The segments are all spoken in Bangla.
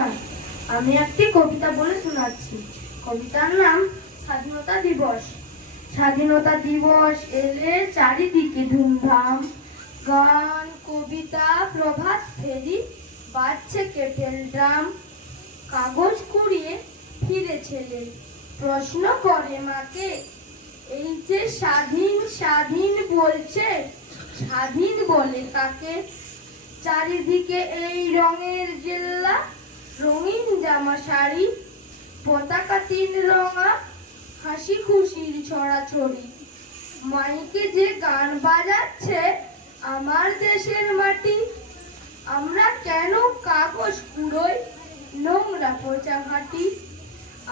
আমি একটি কবিতা বলে শোনাচ্ছি। কবিতার নাম স্বাধীনতা দিবস। স্বাধীনতা দিবস এলে চারিদিকে ধুমধাম, গান, কবিতা, প্রভাত ফেরি, বাজছে কেটেল ড্রাম। কাগজ কুড়িয়ে ফিরে ছেলে, প্রশ্ন করে মাকে, এই যে স্বাধীন স্বাধীন বলছে, স্বাধীন বলে কাকে? চারিদিকে এই রঙের জেল্লা, রঙিন জামা শাড়ি, পতাকা তিন রঙা, হাসি খুশির ছড়াছড়ি। মাইকে যে গান বাজাচ্ছে, আমার দেশের মাটি। আমরা কেন কাগজ কুড়োই, নোংরা পচা ঘাটি?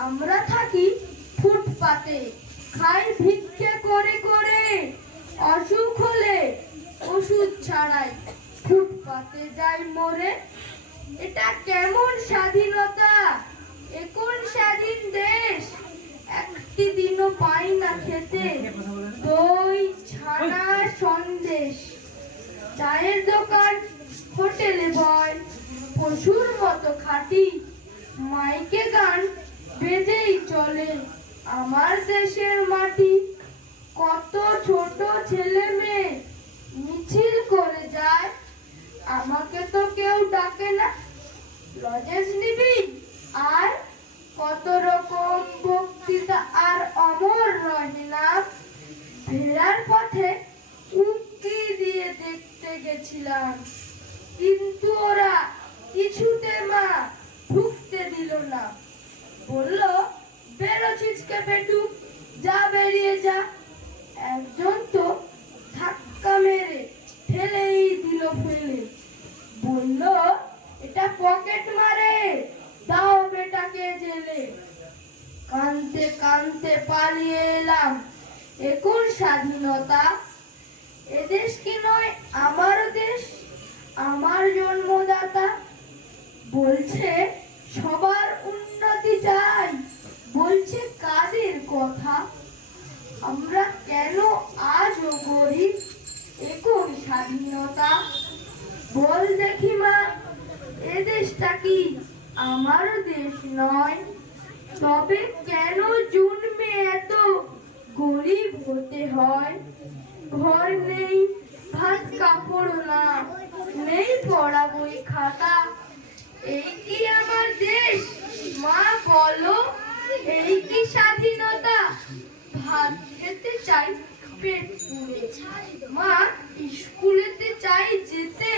আমরা থাকি ফুটপাতে, খাই ভিক্ষে করে করে, অসুখ হলে ওষুধ ছাড়াই ফুটপাতে যাই মরে। এটা কেমন স্বাধীনতা, এ কোন স্বাধীন দেশ? একটি দিনও পাই না খেতে দই ছানা সন্দেশ। চায়ের দোকান হোটেলে বয়, পশুর মতো খাটি, মাইকে গান বেজেই চলে আমার দেশের মাটি। কত ছোট ছেলে মেয়ে মিছিল করে যায়, আমাকে তো কেউ ডাকে না, লজেন্স নিবি আর? কত রকম বক্তৃতা আর অমর রহে নাম। ফেরার পথে উঁকি দিয়ে দেখতে গেছিলাম, কিন্তু ওরা কিছুতে মা ঢুকতে দিল না। বলল, বেরো ছিচকে পেটু, যা বেরিয়ে যা। একজন তো ধাক্কা মেরে ঠেলেই দিল ফেলে, বলল, এটা পকেট মারে, দাও বেটাকে জেলে। কানতে কানতে পালিয়ে এলাম, এ কোন স্বাধীনতা? এদেশ কি নয় আমার দেশ, আমার জন্মদাতা? বলছে সবার উন্নতি চাই, বলছে কাদের কথা? আমরা কেন আজও গরিব, এ কোন স্বাধীনতা? বল দেখি মা, এ দেশটা কি আমার দেশ নয়? তবে কেন জন্মে এত গরিব হতে হয়? ঘর নেই, ভাত কাপড় না, নেই পড়া বই খাতা। এই কি আমার দেশ মা বলো, এই কি স্বাধীনতা? ভাত খেতে চাই পেট পুড়ে, মা স্কুলেতে চাই যেতে,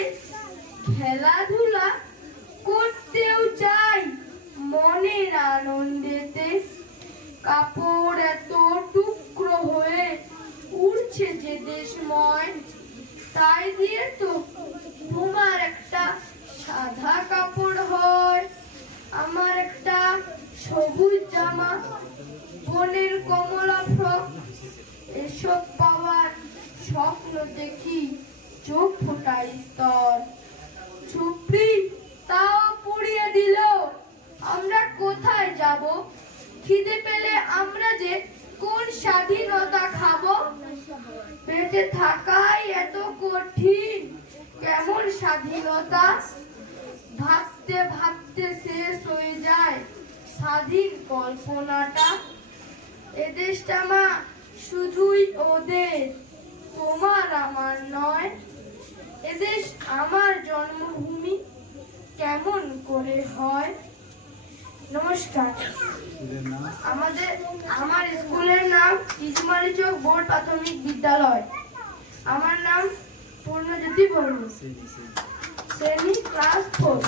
খেলাধুলা করতেও চাই মনের আনন্দেতে। কাপড় এত টুকরো হয়ে উড়ছে যে দেশময়, তাই দিয়ে তো তোমার একটা সাদা কাপড় হয়, আমার একটা সবুজ জামা, বোনের কমলা ফ্রক। এসব পাওয়ার স্বপ্ন দেখি চোখ ফোটাই স্তর। চুপড়ি তাও পুড়িয়ে দিল, আমরা কোথায় যাব? খিদে পেলে আমরা যে কোন স্বাধীনতা খাবো? বেঁচে থাকাই এত কঠিন, কেমন স্বাধীনতা? ভাবতে ভাবতে শেষ হয়ে যায় স্বাধীন কল্পনাটা। এদেশটা মা শুধুই ওদের, তোমার আমার নয়। এদেশ আমার জন্মভূমি, কেমন করে হয়? নমস্কার। আমার স্কুলের নাম ইসমাইল চক বোর্ড প্রাথমিক বিদ্যালয়। আমার নাম পূর্ণজ্যোতি বর্মন, শ্রেণী ক্লাস 4।